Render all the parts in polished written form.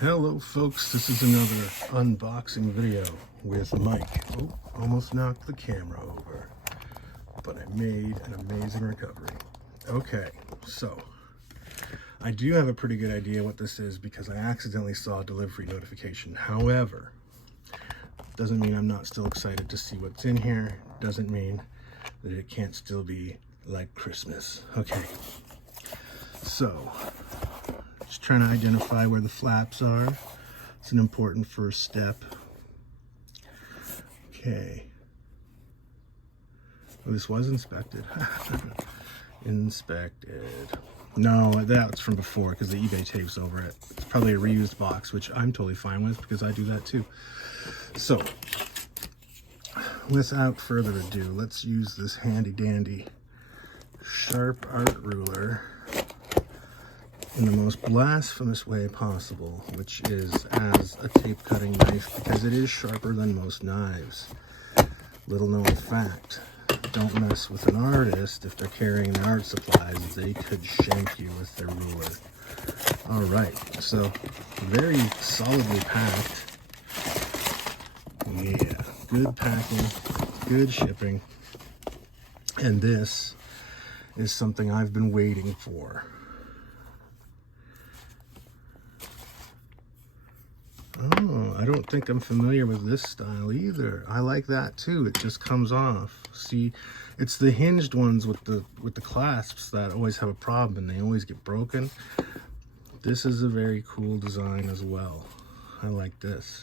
Hello folks, this is another unboxing video with Mike. Oh, almost knocked the camera over, but I made an amazing recovery. Okay, so I do have a pretty good idea what this is because I accidentally saw a delivery notification. However, doesn't mean I'm not still excited to see what's in here. Doesn't mean that it can't still be like Christmas. Okay, so just trying to identify where the flaps are. It's an important first step. Okay. Oh, this was inspected. Inspected. No, that's from before because the eBay tape's over it. It's probably a reused box, which I'm totally fine with because I do that too. So, without further ado, let's use this handy dandy sharp art ruler in the most blasphemous way possible, which is as a tape cutting knife because it is sharper than most knives. Little known fact, don't mess with an artist if they're carrying their art supplies. They could shank you with their ruler. All right, so very solidly packed. Yeah, good packing, good shipping. And this is something I've been waiting for. Oh, I don't think I'm familiar with this style either. I like that too. It just comes off. See, it's the hinged ones with the clasps that always have a problem and they always get broken. This is a very cool design as well. I like this.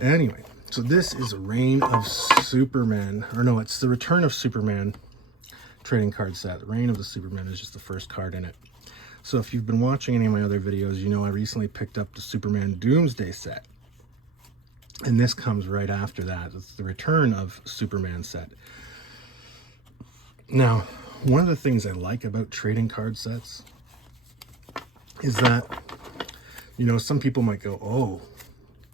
Anyway, so this is Reign of Superman, or no, it's the Return of Superman trading card set. Reign of the Superman is just the first card in it. So if you've been watching any of my other videos, you know I recently picked up the Superman Doomsday set. And this comes right after that. It's the Return of Superman set. Now, one of the things I like about trading card sets is that, you know, some people might go, oh,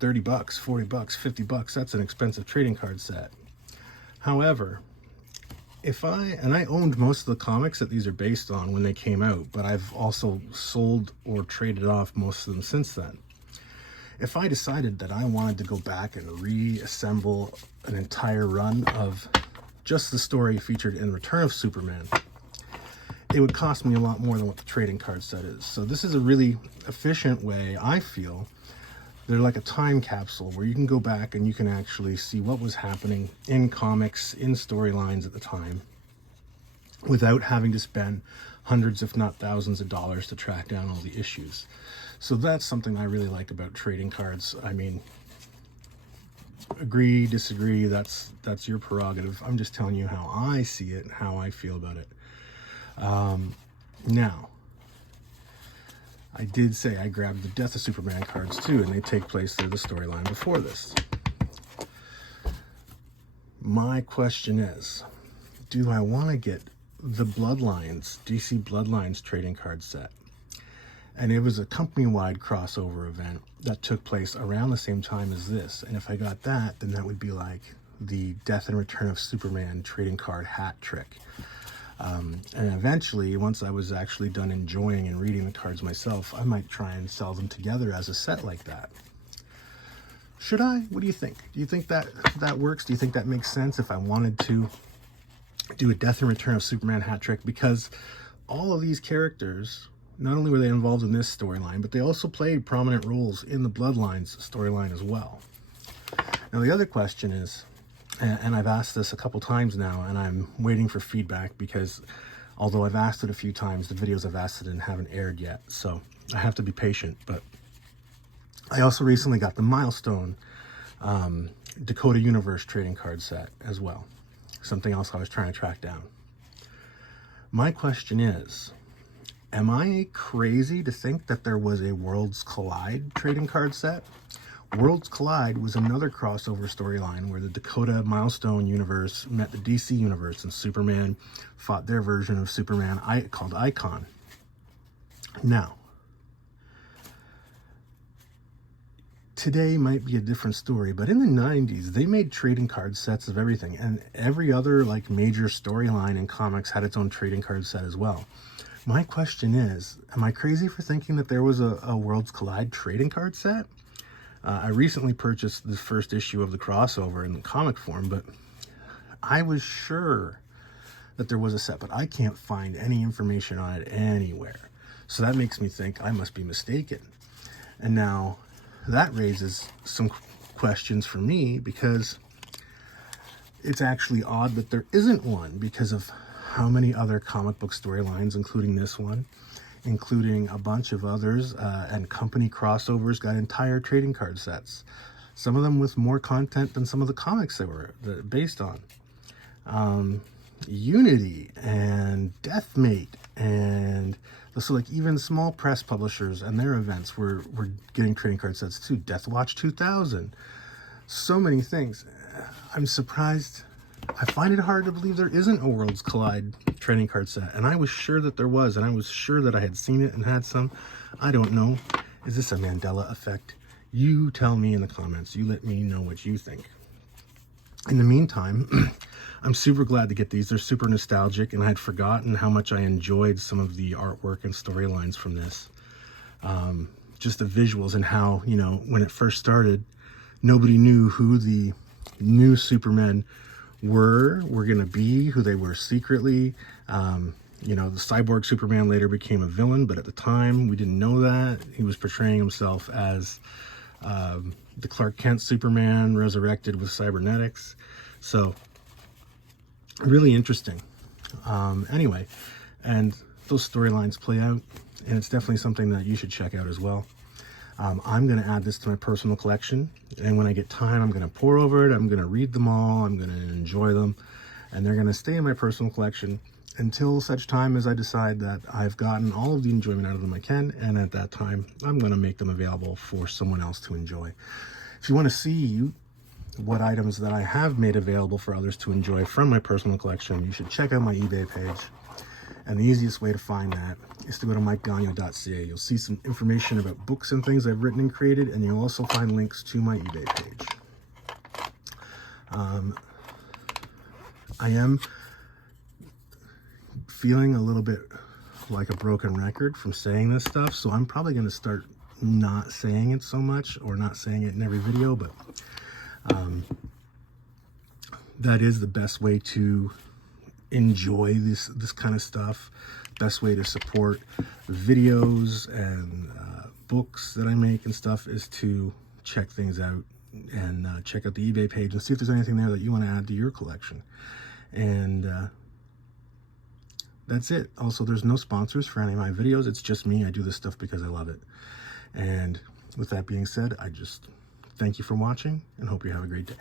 30 bucks, 40 bucks, 50 bucks, that's an expensive trading card set. However, I owned most of the comics that these are based on when they came out, but I've also sold or traded off most of them since then. If I decided that I wanted to go back and reassemble an entire run of just the story featured in Return of Superman, it would cost me a lot more than what the trading card set is. So this is a really efficient way, I feel. They're like a time capsule where you can go back and you can actually see what was happening in comics, in storylines at the time, without having to spend hundreds, if not thousands of dollars to track down all the issues. So that's something I really like about trading cards. I mean, agree, disagree, that's your prerogative. I'm just telling you how I see it and how I feel about it. Now, I did say I grabbed the Death of Superman cards too, and they take place through the storyline before this. My question is, do I want to get the Bloodlines, DC Bloodlines trading card set? And it was a company-wide crossover event that took place around the same time as this. And if I got that, then that would be like the Death and Return of Superman trading card hat trick. And eventually, once I was actually done enjoying and reading the cards myself, I might try and sell them together as a set like that. Should I? What do you think? Do you think that works? Do you think that makes sense if I wanted to do a Death and Return of Superman hat trick? Because all of these characters, not only were they involved in this storyline, but they also played prominent roles in the Bloodlines storyline as well. Now, the other question is, and I've asked this a couple times now, and I'm waiting for feedback because although I've asked it a few times, the videos I've asked it in haven't aired yet, so I have to be patient. But I also recently got the Milestone Dakota Universe trading card set as well. Something else I was trying to track down. My question is, am I crazy to think that there was a Worlds Collide trading card set? Worlds Collide was another crossover storyline where the Dakota Milestone universe met the DC universe, and Superman fought their version of Superman called Icon. Now, today might be a different story, but in the 90s, they made trading card sets of everything, and every other like major storyline in comics had its own trading card set as well. My question is, am I crazy for thinking that there was a Worlds Collide trading card set? I recently purchased the first issue of the crossover in the comic form, but I was sure that there was a set, but I can't find any information on it anywhere. So that makes me think I must be mistaken. And now that raises some questions for me, because it's actually odd that there isn't one, because of how many other comic book storylines, including this one, including a bunch of others, and company crossovers, got entire trading card sets. Some of them with more content than some of the comics they were based on. Unity and Deathmate, and so like even small press publishers and their events were getting trading card sets too. Deathwatch 2000. So many things. I'm surprised. I find it hard to believe there isn't a Worlds Collide trading card set, and I was sure that there was, and I was sure that I had seen it and had some. I don't know. Is this a Mandela effect? You tell me in the comments. You let me know what you think. In the meantime, I'm super glad to get these. They're super nostalgic, and I had forgotten how much I enjoyed some of the artwork and storylines from this. Just the visuals, and how, you know, when it first started, nobody knew who the new Supermen were going to be, who they were secretly. You know, the cyborg Superman later became a villain, but at the time we didn't know that. He was portraying himself as the Clark Kent Superman resurrected with cybernetics. So really interesting. Anyway, and those storylines play out, and it's definitely something that you should check out as well. I'm going to add this to my personal collection, and when I get time, I'm going to pour over it. I'm going to read them all. I'm going to enjoy them, and they're going to stay in my personal collection until such time as I decide that I've gotten all of the enjoyment out of them I can, and at that time, I'm going to make them available for someone else to enjoy. If you want to see what items that I have made available for others to enjoy from my personal collection, you should check out my eBay page. And the easiest way to find that is to go to mikegagno.ca. You'll see some information about books and things I've written and created, and you'll also find links to my eBay page. I am feeling a little bit like a broken record from saying this stuff, so I'm probably going to start not saying it so much, or not saying it in every video, but that is the best way to enjoy this kind of stuff. Best way to support videos and books that I make and stuff is to check things out, and check out the eBay page and see if there's anything there that you want to add to your collection. And that's it. Also, there's no sponsors for any of my videos. It's just me. I do this stuff because I love it. And with that being said, I just thank you for watching and hope you have a great day.